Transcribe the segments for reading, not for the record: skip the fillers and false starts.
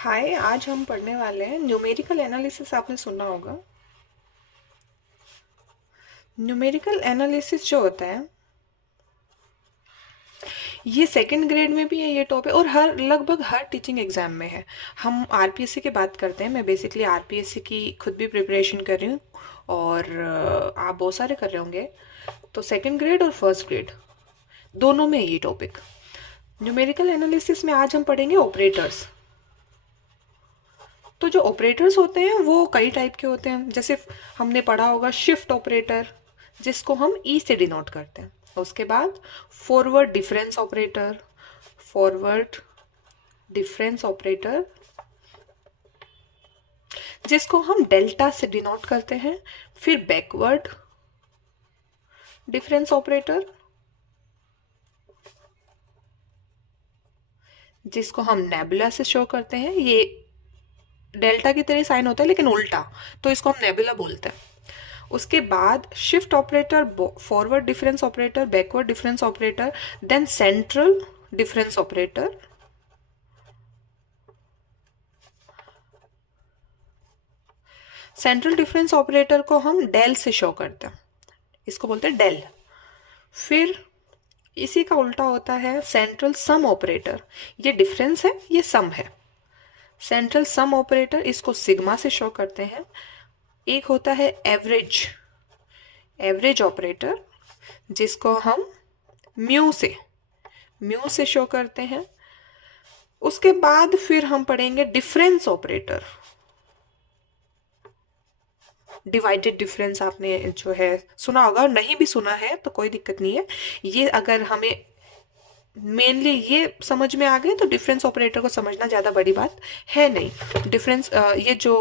हाय, आज हम पढ़ने वाले हैं न्यूमेरिकल एनालिसिस। आपने सुना होगा। न्यूमेरिकल एनालिसिस जो होता है ये सेकंड ग्रेड में भी है ये टॉपिक, और लगभग हर टीचिंग एग्जाम में है। हम आरपीएससी की बात करते हैं। मैं बेसिकली आरपीएससी की खुद भी प्रिपरेशन कर रही हूँ, और आप बहुत सारे कर रहे होंगे। तो सेकंड ग्रेड और फर्स्ट ग्रेड दोनों में है ये टॉपिक। न्यूमेरिकल एनालिसिस में आज हम पढ़ेंगे ऑपरेटर्स। तो जो ऑपरेटर्स होते हैं वो कई टाइप के होते हैं। जैसे हमने पढ़ा होगा शिफ्ट ऑपरेटर, जिसको हम ई से डिनोट करते हैं। उसके बाद forward difference operator, forward difference operator जिसको हम डेल्टा से डिनोट करते हैं। फिर बैकवर्ड डिफरेंस ऑपरेटर जिसको हम नेबुला से शो करते हैं। ये डेल्टा की तरह साइन होता है लेकिन उल्टा, तो इसको हम नेबुला बोलते हैं। उसके बाद shift operator, forward difference operator, backward difference operator, then central difference operator. Central difference operator को हम डेल से शो करते हैं, इसको बोलते हैं डेल। फिर इसी का उल्टा होता है सेंट्रल सम ऑपरेटर। ये डिफरेंस है, ये सम है। सेंट्रल सम ऑपरेटर इसको सिग्मा से शो करते हैं। एक होता है एवरेज, एवरेज ऑपरेटर जिसको हम म्यू से शो करते हैं। उसके बाद फिर हम पढ़ेंगे डिफरेंस ऑपरेटर। डिवाइडेड डिफरेंस आपने जो है सुना होगा, और नहीं भी सुना है तो कोई दिक्कत नहीं है। ये अगर हमें मेनली ये समझ में आ गए तो डिफरेंस ऑपरेटर को समझना ज़्यादा बड़ी बात है नहीं। डिफरेंस ये जो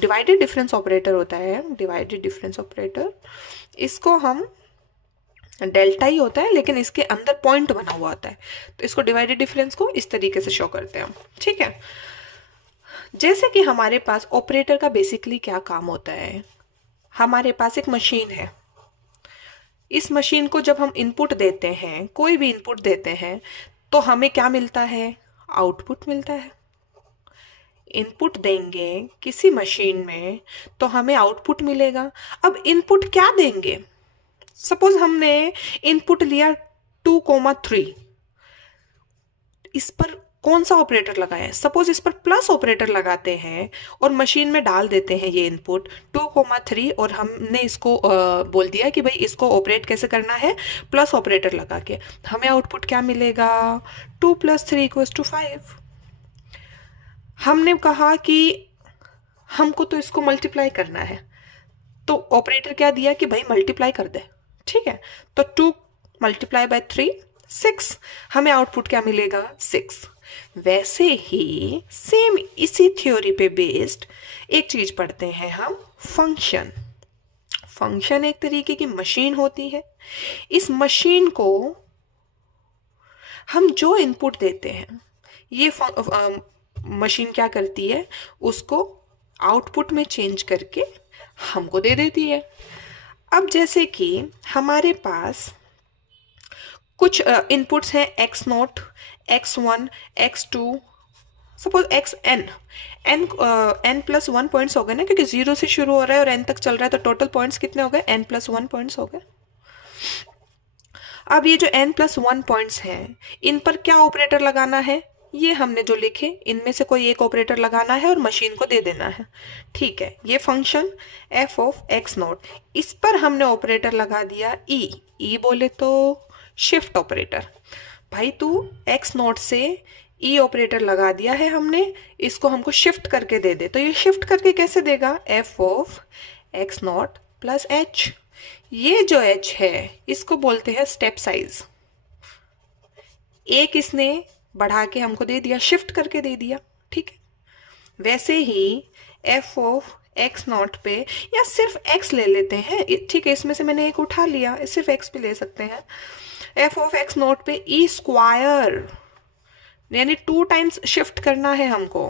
डिवाइडेड डिफरेंस ऑपरेटर होता है, डिवाइडेड डिफरेंस ऑपरेटर, इसको हम डेल्टा ही होता है लेकिन इसके अंदर पॉइंट बना हुआ होता है, तो इसको डिवाइडेड डिफरेंस को इस तरीके से शो करते हैं हम। ठीक है। जैसे कि हमारे पास ऑपरेटर का बेसिकली क्या काम होता है। हमारे पास एक मशीन है। इस मशीन को जब हम इनपुट देते हैं, कोई भी इनपुट देते हैं, तो हमें क्या मिलता है? आउटपुट मिलता है। इनपुट देंगे किसी मशीन में तो हमें आउटपुट मिलेगा। अब इनपुट क्या देंगे? सपोज हमने इनपुट लिया 2,3, इस पर कौन सा ऑपरेटर लगाए? सपोज इस पर प्लस ऑपरेटर लगाते हैं और मशीन में डाल देते हैं ये इनपुट 2,3, और हमने इसको बोल दिया कि भाई इसको ऑपरेट कैसे करना है, प्लस ऑपरेटर लगा के। हमें आउटपुट क्या मिलेगा? 2 + 3 = 5। हमने कहा कि हमको तो इसको मल्टीप्लाई करना है, तो ऑपरेटर क्या दिया कि भाई मल्टीप्लाई कर दे। ठीक है, तो 2 × 3 6। हमें आउटपुट क्या मिलेगा? 6। वैसे ही सेम इसी थ्योरी पे बेस्ड एक चीज पढ़ते हैं हम, फंक्शन। फंक्शन एक तरीके की मशीन होती है। इस मशीन को हम जो इनपुट देते हैं, ये मशीन क्या करती है? उसको आउटपुट में चेंज करके हमको दे देती है। अब जैसे कि हमारे पास कुछ इनपुट्स हैं x0, x1, x2, suppose xn, n+1 points हो गए ना, क्योंकि 0 से शुरू हो रहा है और n तक चल रहा है, तो टोटल पॉइंट्स कितने हो गए? n+1 पॉइंट्स हो गए। अब ये जो n+1 पॉइंट्स हैं, इन पर क्या ऑपरेटर लगाना है? ये हमने जो लिखे इनमें से कोई एक ऑपरेटर लगाना है और मशीन को दे देना है। ठीक है, ये फंक्शन f(x0), इस पर हमने ऑपरेटर लगा दिया ई बोले तो शिफ्ट ऑपरेटर। भाई तू x0 से ई ऑपरेटर लगा दिया है हमने, इसको हमको शिफ्ट करके दे दे। तो ये शिफ्ट करके कैसे देगा? f(x0 + h). ये जो h है इसको बोलते हैं स्टेप साइज। एक इसने बढ़ा के हमको दे दिया, शिफ्ट करके दे दिया। ठीक है, वैसे ही f(x0) पे, या सिर्फ x ले लेते हैं। ठीक है, इसमें से मैंने एक उठा लिया, सिर्फ x पे ले सकते हैं। f(x0) पे e² यानी 2 टाइम्स शिफ्ट करना है हमको,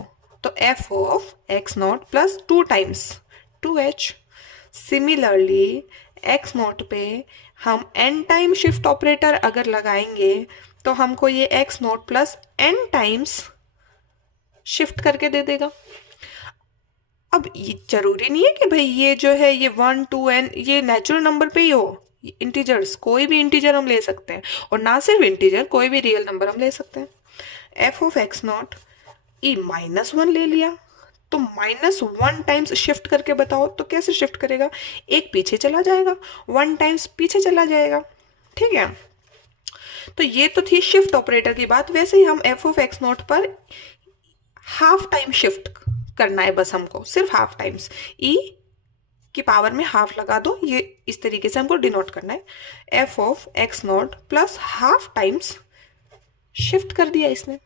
तो f(x0 + 2 times 2h). Similarly x0 पे हम n टाइम शिफ्ट ऑपरेटर अगर लगाएंगे तो हमको ये x0 + n टाइम्स शिफ्ट करके दे देगा। अब ये जरूरी नहीं है कि भाई ये जो है ये 1 2 n ये नेचुरल नंबर पे ही हो, इंटीजर्स कोई भी इंटीजर हम ले सकते हैं, और ना सिर्फ इंटीजर, कोई भी रियल नंबर हम ले सकते हैं। एफ ऑफ एक्स नॉट ई -1 ले लिया, तो -1 टाइम्स शिफ्ट करके बताओ तो कैसे शिफ्ट करेगा, एक पीछे चला जाएगा, 1 टाइम्स पीछे चला जाएगा, ठीक है। तो ये तो थी शिफ्ट ऑपरेटर की बात। वैसे ही हम एफ ऑफ एक्स नॉट पर हाफ टाइम शिफ्ट करना है, बस हमको सिर्फ हाफ टाइम्स, ई की पावर में हाफ लगा दो, ये इस तरीके से हमको डिनोट करना है। F of x not plus half times shift कर दिया इसने।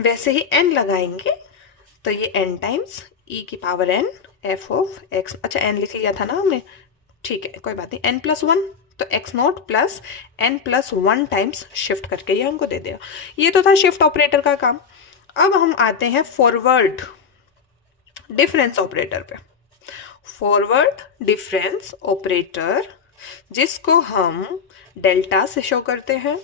वैसे ही n लगाएंगे तो ये n टाइम्स e की power n F of x, अच्छा n लिख लिया था ना हमने, ठीक है कोई बात नहीं, n प्लस 1 तो x not plus n plus 1 times shift करके ये हमको दे दिया। ये तो था शिफ्ट ऑपरेटर का काम। अब हम आते हैं फॉरवर्ड डिफरेंस ऑपरेटर पे। फॉरवर्ड डिफरेंस ऑपरेटर जिसको हम डेल्टा से शो करते हैं,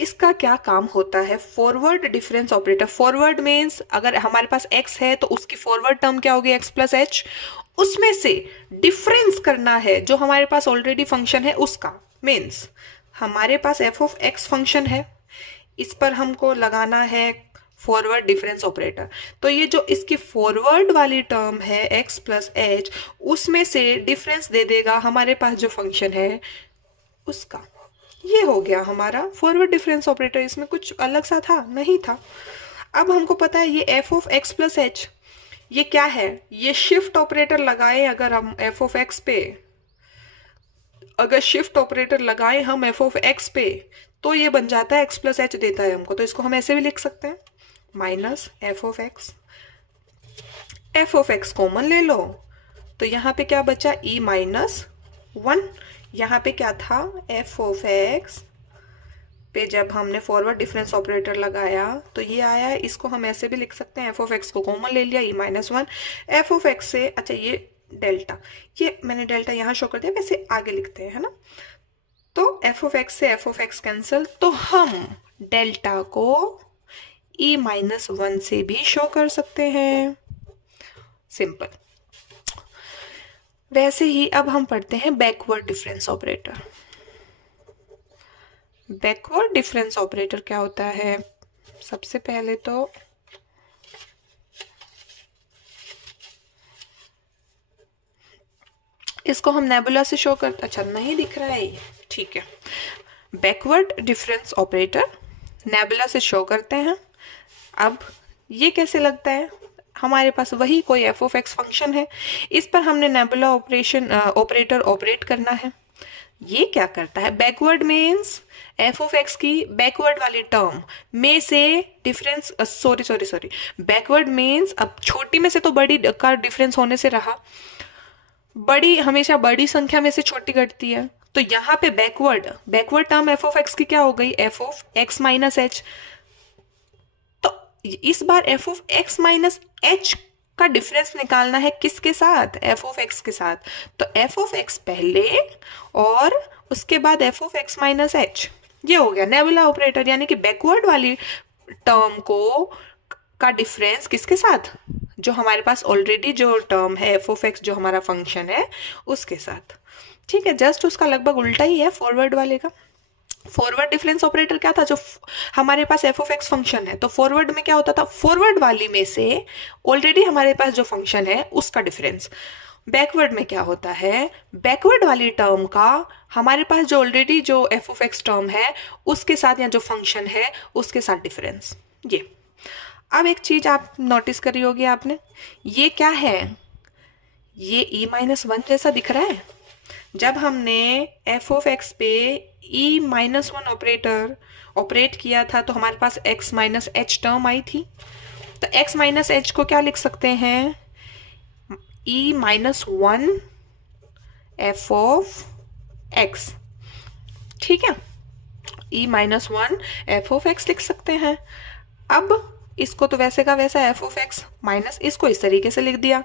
इसका क्या काम होता है। Forward difference operator, forward means अगर हमारे पास x है तो उसकी फॉरवर्ड टर्म क्या होगी, x प्लस एच, उसमें से डिफरेंस करना है जो हमारे पास ऑलरेडी फंक्शन है उसका। मीन्स हमारे पास एफ ऑफ एक्स फंक्शन है, इस पर हमको लगाना है फॉरवर्ड डिफरेंस ऑपरेटर, तो ये जो इसकी फॉरवर्ड वाली टर्म है x प्लस एच, उसमें से डिफरेंस दे देगा हमारे पास जो फंक्शन है उसका। ये हो गया हमारा फॉरवर्ड डिफरेंस ऑपरेटर, इसमें कुछ अलग सा था नहीं था। अब हमको पता है ये F of X plus H ये क्या है, ये शिफ्ट ऑपरेटर लगाए अगर हम एफ ऑफ एक्स पे, अगर शिफ्ट ऑपरेटर लगाए हम एफ ऑफ एक्स पे तो ये बन जाता है एक्स प्लस एच देता है हमको, तो इसको हम ऐसे भी लिख सकते हैं minus F of X. F of x common ले लो तो यहाँ पे क्या बचा, ई -1, यहाँ पे क्या था एफ ऑफ एक्स पे जब हमने फॉरवर्ड डिफरेंस ऑपरेटर लगाया तो ये आया है, इसको हम ऐसे भी लिख सकते हैं, एफ ऑफ एक्स को कॉमन ले लिया, ई -1 एफ ऑफ एक्स से, अच्छा ये डेल्टा, ये मैंने डेल्टा यहाँ शो कर दिया, वैसे आगे लिखते हैं है ना। तो एफ ऑफ एक्स से एफ ऑफ एक्स कैंसिल, तो हम डेल्टा को ई -1 से भी शो कर सकते हैं, सिंपल। वैसे ही अब हम पढ़ते हैं backward difference operator. Backward difference operator क्या होता है, सबसे पहले तो इसको हम नेबुला से शो करते, अच्छा नहीं दिख रहा है ये, ठीक है। बैकवर्ड डिफरेंस ऑपरेटर नेबुला से शो करते हैं। अब ये कैसे लगता है, हमारे पास वही कोई एफ ऑफ एक्स फंक्शन है, इस पर हमने नेबुला ऑपरेटर ऑपरेट करना है। ये क्या करता है, backward means F of X की बैकवर्ड वाली टर्म में से डिफरेंस, सॉरी बैकवर्ड मीन्स अब छोटी में से तो बड़ी का डिफरेंस होने से रहा, बड़ी हमेशा बड़ी संख्या में से छोटी घटती है, तो यहाँ पे backward term F of X की क्या हो गई, F of X minus H. तो इस बार F of X minus H का डिफरेंस निकालना है किसके साथ, एफ ऑफ एक्स के साथ। तो एफ ऑफ एक्स पहले और उसके बाद F of X minus H, ये हो गया नेबुला ऑपरेटर, यानी कि बैकवर्ड वाली टर्म को का डिफरेंस किसके साथ, जो हमारे पास ऑलरेडी जो टर्म है एफ ऑफ एक्स जो हमारा फंक्शन है उसके साथ, ठीक है। जस्ट उसका लगभग उल्टा ही है फॉरवर्ड वाले का। फॉरवर्ड डिफरेंस ऑपरेटर क्या था, जो हमारे पास एफ ऑफ एक्स फंक्शन है, तो फॉरवर्ड में क्या होता था, फॉरवर्ड वाली में से ऑलरेडी हमारे पास जो फंक्शन है उसका डिफरेंस। बैकवर्ड में क्या होता है, बैकवर्ड वाली टर्म का हमारे पास जो ऑलरेडी जो एफ ऑफ एक्स टर्म है उसके साथ या जो फंक्शन है उसके साथ डिफरेंस। ये अब एक चीज आप नोटिस करी होगी आपने, ये क्या है, ये ई -1 जैसा दिख रहा है। जब हमने एफ ऑफ एक्स पे ई -1 ऑपरेटर ऑपरेट किया था तो हमारे पास एक्स माइनस एच टर्म आई थी, तो एक्स माइनस एच को क्या लिख सकते हैं, ई -1 एफ ऑफ एक्स, ठीक है, ई -1 एफ ऑफ एक्स लिख सकते हैं। अब इसको तो वैसे का वैसा एफ ऑफ एक्स माइनस इसको इस तरीके से लिख दिया,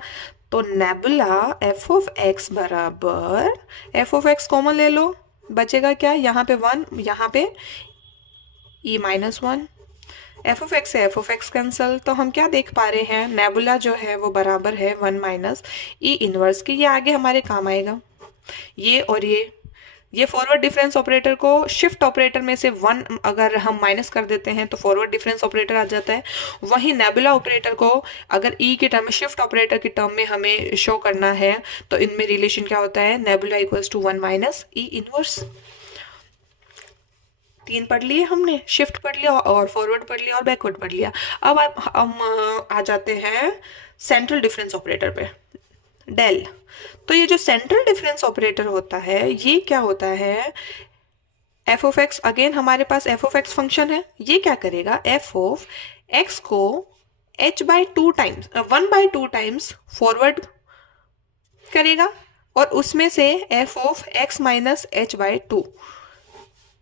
तो नेबुला एफ ऑफ एक्स बराबर एफ ऑफ एक्स कॉमन ले लो, बचेगा क्या, यहाँ पे 1, यहाँ पे ई -1 एफ ऑफ एक्स से एफ ऑफ एक्स कैंसल, तो हम क्या देख पा रहे हैं, नेबुला जो है वो बराबर है 1 माइनस ई इनवर्स के। ये आगे हमारे काम आएगा, ये और ये फॉरवर्ड डिफरेंस ऑपरेटर को शिफ्ट ऑपरेटर में से 1 अगर हम माइनस कर देते हैं तो फॉरवर्ड डिफरेंस ऑपरेटर आ जाता है। वहीं नेबुला ऑपरेटर को अगर ई के टर्म में, शिफ्ट ऑपरेटर के टर्म में हमें शो करना है तो इनमें रिलेशन क्या होता है, nabla equals to 1 minus E inverse. 3 पढ़ लिए हमने, शिफ्ट पढ़ लिया और फॉरवर्ड पढ़ लिया और बैकवर्ड पढ़ लिया। अब हम आ जाते हैं सेंट्रल डिफरेंस ऑपरेटर पे, डेल। तो ये जो सेंट्रल डिफरेंस ऑपरेटर होता है ये क्या होता है, एफ ऑफ एक्स, अगेन हमारे पास एफ ऑफ एक्स फंक्शन है, ये क्या करेगा, एफ ऑफ एक्स को h/2 टाइम्स 1/2 टाइम्स फॉरवर्ड करेगा और उसमें से F of X minus h/2,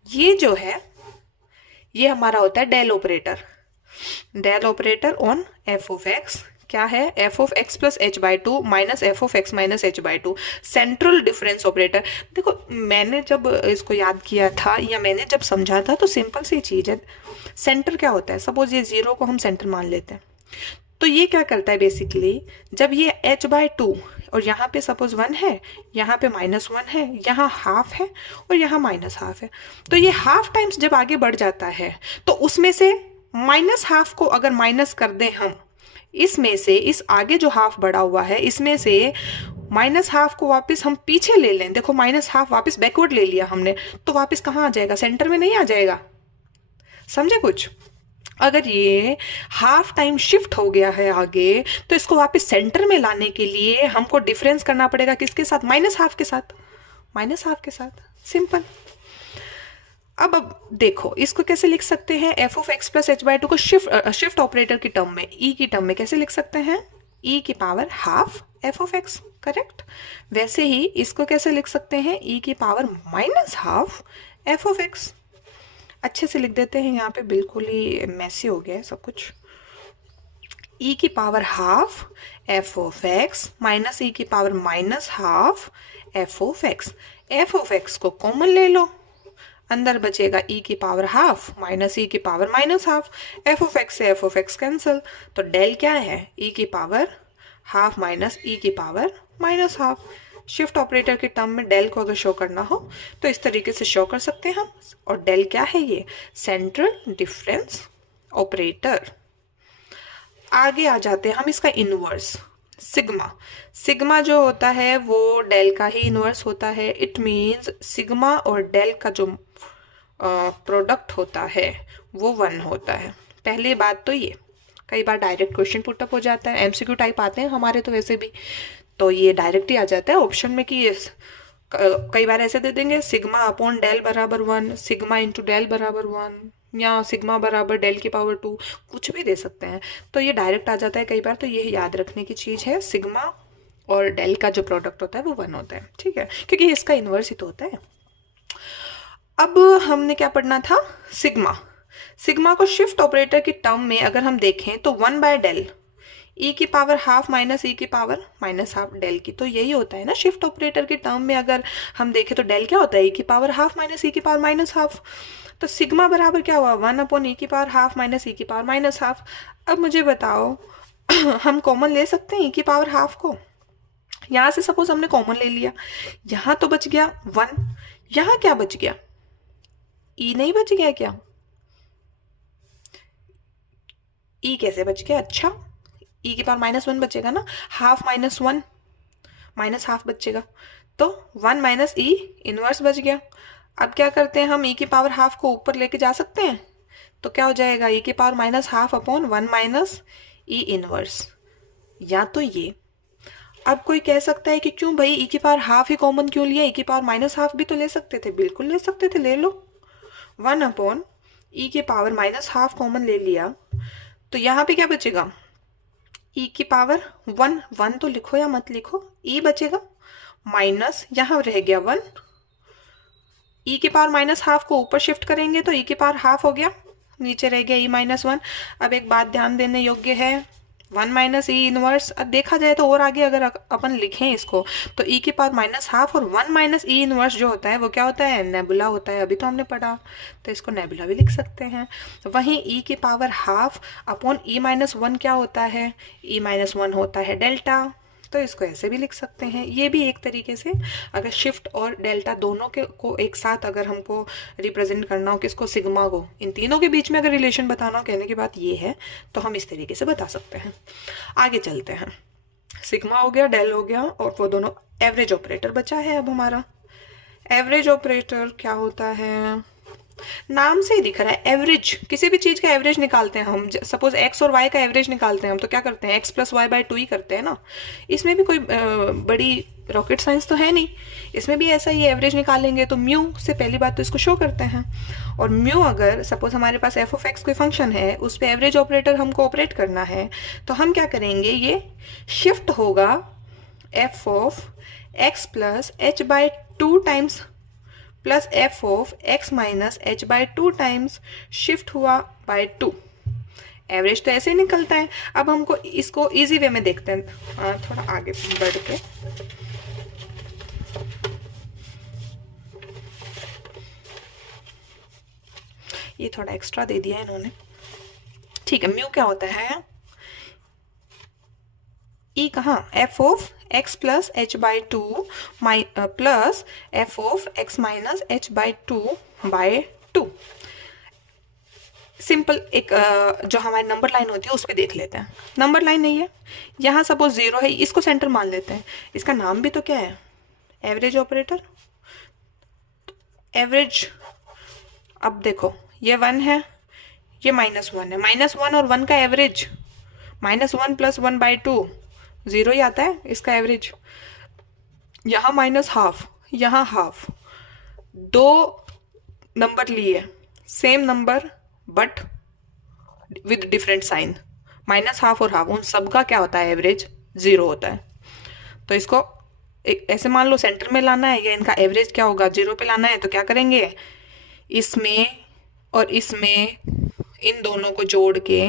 ये जो है ये हमारा होता है del operator. Del operator on F of X क्या है, F of X plus h/2 minus F of X minus h/2, central difference operator. देखो मैंने जब इसको याद किया था या मैंने जब समझा था तो सिंपल सी चीज है, सेंटर क्या होता है, सपोज ये 0 को हम सेंटर मान लेते हैं, तो ये क्या करता है बेसिकली, जब ये h/2 और यहाँ पे सपोज 1 है, यहाँ पे -1 है, यहाँ हाफ है और यहाँ -1/2 है, तो ये हाफ टाइम्स जब आगे बढ़ जाता है तो उसमें से -1/2 को अगर माइनस कर दें हम, इसमें से इस आगे जो हाफ बढ़ा हुआ है इसमें से -1/2 को वापस हम पीछे ले लें, देखो -1/2 वापस बैकवर्ड ले लिया हमने, तो वापस कहाँ आ जाएगा, सेंटर में नहीं आ जाएगा। समझे कुछ, अगर ये हाफ टाइम शिफ्ट हो गया है आगे तो इसको वापस सेंटर में लाने के लिए हमको डिफरेंस करना पड़ेगा, किसके साथ, -1/2 के साथ, -1/2 के साथ, सिंपल। अब देखो इसको कैसे लिख सकते हैं, F of X plus h/2 को शिफ्ट ऑपरेटर की टर्म में, ई की टर्म में कैसे लिख सकते हैं, ई की power half F of x, correct. वैसे ही इसको कैसे लिख सकते हैं, ई की पावर -1/2 एफ ऑफ एक्स। अच्छे से लिख देते हैं, यहाँ पे बिल्कुल ही मैसी हो गया है सब कुछ। ई की power half F of X minus E की power -1/2 F of X. F of X को कॉमन ले लो, अंदर बचेगा ई की पावर हाफ माइनस ई की पावर -1/2, एफ ऑफ एक्स से एफ ऑफ एक्स कैंसिल, तो डेल क्या है, ई की पावर हाफ माइनस ई की पावर -1/2। शिफ्ट ऑपरेटर के टर्म में डेल को अगर शो करना हो तो इस तरीके से शो कर सकते हैं हम। और डेल क्या है, ये सेंट्रल डिफरेंस ऑपरेटर। आगे आ जाते हैं हम इसका इनवर्स, सिग्मा। सिग्मा जो होता है वो डेल का ही इनवर्स होता है। इट मीन्स सिग्मा और डेल का जो प्रोडक्ट होता है वो 1 होता है। पहली बात तो ये, कई बार डायरेक्ट क्वेश्चन पुटअप हो जाता है, एमसीक्यू टाइप आते हैं हमारे तो वैसे भी, तो ये डायरेक्ट ही आ जाता है ऑप्शन में कि कई बार ऐसे दे देंगे सिग्मा अपॉन डेल बराबर 1, सिग्मा इंटू डेल बराबर 1, या सिग्मा बराबर डेल की पावर 2, कुछ भी दे सकते हैं, तो ये डायरेक्ट आ जाता है कई बार। तो ये याद रखने की चीज़ है, सिग्मा और डेल का जो प्रोडक्ट होता है वो 1 होता है, ठीक है, क्योंकि इसका इन्वर्स ही तो होता है। अब हमने क्या पढ़ना था, सिग्मा। सिग्मा को शिफ्ट ऑपरेटर की टर्म में अगर हम देखें तो 1/डेल ई की पावर हाफ माइनस ई की पावर -1/2 डेल की, तो यही होता है ना शिफ्ट ऑपरेटर की टर्म में। अगर हम देखें तो डेल क्या होता है, ई की पावर हाफ माइनस ई की पावर -1/2, तो सिग्मा बराबर क्या हुआ, 1/e की पावर हाफ माइनस ई की पावर -1/2। अब मुझे बताओ हम कॉमन ले सकते हैं ई की पावर हाफ को, यहाँ से सपोज हमने कॉमन ले लिया, यहाँ तो बच गया 1, यहाँ क्या बच गया, ई नहीं बच गया क्या, ई कैसे बच गया, अच्छा ई की पावर -1 बचेगा ना, हाफ -1 -1/2 बचेगा, तो 1 माइनस ई इनवर्स बच गया। अब क्या करते हैं हम, ई की पावर हाफ को ऊपर लेके जा सकते हैं, तो क्या हो जाएगा, ई की power -1/2 upon 1 minus E inverse, या तो ये। अब कोई कह सकता है कि क्यों भाई ई की पावर हाफ ही कॉमन क्यों लिया, ई की पावर -1/2 भी तो ले सकते थे, बिल्कुल ले सकते थे, ले लो। 1 अपॉन ई की पावर -1/2 कॉमन ले लिया, तो यहाँ पे क्या बचेगा, ई की पावर 1 तो लिखो या मत लिखो, ई बचेगा माइनस, यहाँ रह गया 1, ई की पावर -1/2 को ऊपर शिफ्ट करेंगे तो ई की पावर हाफ हो गया, नीचे रह गया ई -1। अब एक बात ध्यान देने योग्य है, 1 माइनस ई इनवर्स। अब देखा जाए तो और आगे अगर अपन लिखें इसको तो ई की पावर माइनस हाफ और 1 माइनस ई इनवर्स जो होता है वो क्या होता है, नेबुला होता है, अभी तो हमने पढ़ा, तो इसको नेबुला भी लिख सकते हैं। वहीं ई की power half upon E minus 1 क्या होता है, ई माइनस 1 होता है डेल्टा, तो इसको ऐसे भी लिख सकते हैं। ये भी एक तरीके से अगर शिफ्ट और डेल्टा दोनों के को एक साथ अगर हमको रिप्रेजेंट करना हो, किसको, सिग्मा को, इन तीनों के बीच में अगर रिलेशन बताना हो, कहने की बात ये है, तो हम इस तरीके से बता सकते हैं। आगे चलते हैं। सिग्मा हो गया, डेल हो गया, और वो दोनों एवरेज ऑपरेटर बचा है। अब हमारा एवरेज ऑपरेटर क्या होता है, नाम से ही दिख रहा है एवरेज, किसी भी चीज का एवरेज निकालते हैं हम। सपोज एक्स और वाई का एवरेज निकालते हैं हम, तो क्या करते हैं, एक्स प्लस वाई बाई 2 ही करते हैं ना। इसमें भी कोई बड़ी रॉकेट साइंस तो है नहीं, इसमें भी ऐसा ही एवरेज निकालेंगे। तो म्यू से पहली बात तो इसको शो करते हैं, और म्यू अगर सपोज हमारे पास एफ ऑफ एक्स कोई फंक्शन है, उस पर एवरेज ऑपरेटर हमको ऑपरेट करना है, तो हम क्या करेंगे, ये शिफ्ट होगा F of X plus H by 2 times plus F of X minus H by 2 times shift हुआ बाय 2। एवरेज तो ऐसे ही निकलता है। अब हमको इसको इजी वे में देखते हैं, थोड़ा आगे बढ़ के। ये थोड़ा एक्स्ट्रा दे दिया है इन्होंने, ठीक है। म्यू क्या होता है, ई कहाँ, F of X plus H by 2 plus F of X minus H by 2 by 2। Simple एक जो हमारी नंबर लाइन होती है उस पर देख लेते हैं। नंबर लाइन नहीं है, यहाँ सपोज 0 है, इसको सेंटर मान लेते हैं। इसका नाम भी तो क्या है, एवरेज ऑपरेटर, एवरेज। अब देखो ये 1 है, ये -1 है, -1 और 1 का एवरेज -1 प्लस 1 बाई 2 0 ही आता है इसका एवरेज। यहाँ माइनस हाफ, यहाँ हाफ, दो नंबर लिए, same number but with different sign, minus half और हाफ, उन सब का क्या होता है, एवरेज 0 होता है। तो इसको एक ऐसे मान लो सेंटर में लाना है, या इनका एवरेज क्या होगा, 0 पे लाना है, तो क्या करेंगे, इसमें और इसमें इन दोनों को जोड़ के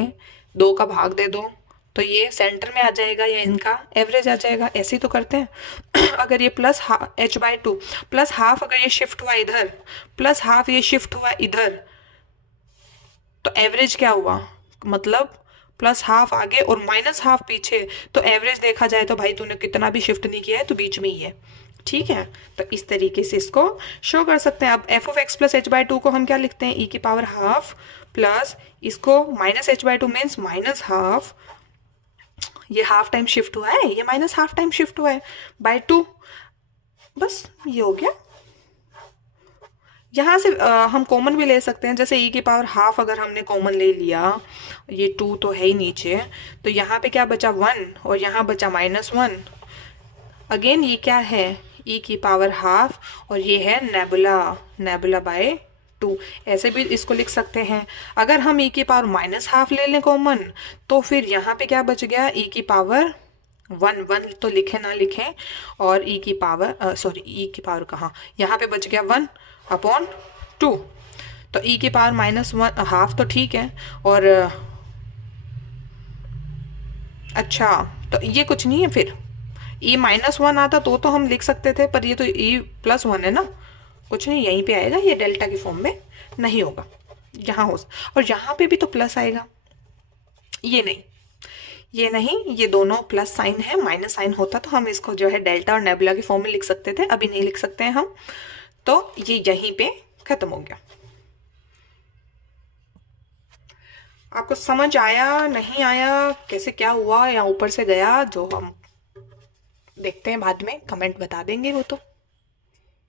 2 का भाग दे दो, तो ये सेंटर में आ जाएगा या इनका एवरेज आ जाएगा। ऐसे ही तो करते हैं। अगर ये plus H by 2 plus half, अगर ये शिफ्ट हुआ इधर, प्लस हाफ ये शिफ्ट हुआ इधर, तो एवरेज क्या हुआ, मतलब प्लस हाफ आगे और माइनस हाफ पीछे, तो एवरेज देखा जाए तो भाई तूने कितना भी शिफ्ट नहीं किया है तो बीच में ही है, ठीक है। तो इस तरीके से इसको शो कर सकते हैं। अब F of X plus H by 2 को हम क्या लिखते हैं, ई की पावर हाफ प्लस इसको minus H by 2 means minus half, ये हाफ टाइम शिफ्ट हुआ है, ये माइनस हाफ टाइम शिफ्ट हुआ है बाय 2, बस ये हो गया। यहाँ से हम कॉमन भी ले सकते हैं, जैसे ई की पावर हाफ अगर हमने कॉमन ले लिया, ये 2 तो है ही नीचे, तो यहाँ पे क्या बचा 1 और यहाँ बचा -1। अगेन ये क्या है, ई की पावर हाफ, और ये है नेबुला, नेबुला बाय 2। ऐसे भी इसको लिख सकते हैं। अगर हम ई की पावर माइनस हाफ ले लें कॉमन, तो फिर यहाँ पे क्या बच गया, ई की पावर 1 तो लिखे ना लिखें, और ई की पावर सॉरी ई की पावर कहाँ, यहाँ पे बच गया 1 अपॉन 2, तो ई की पावर -1 हाफ तो ठीक है। और अच्छा, तो ये कुछ नहीं है, फिर ई -1 आता तो हम लिख सकते थे, पर ये तो ई +1 है ना, कुछ नहीं, यहीं पे आएगा, ये डेल्टा की फॉर्म में नहीं होगा, यहाँ हो, और यहाँ पे भी तो प्लस आएगा, ये नहीं, ये नहीं, ये दोनों प्लस साइन है, माइनस साइन होता तो हम इसको जो है डेल्टा और नेबुला की फॉर्म में लिख सकते थे, अभी नहीं लिख सकते हैं हम, तो ये यहीं पे खत्म हो गया। आपको समझ आया, नहीं आया, कैसे क्या हुआ या ऊपर से गया, जो हम देखते हैं बाद में, कमेंट बता देंगे वो तो।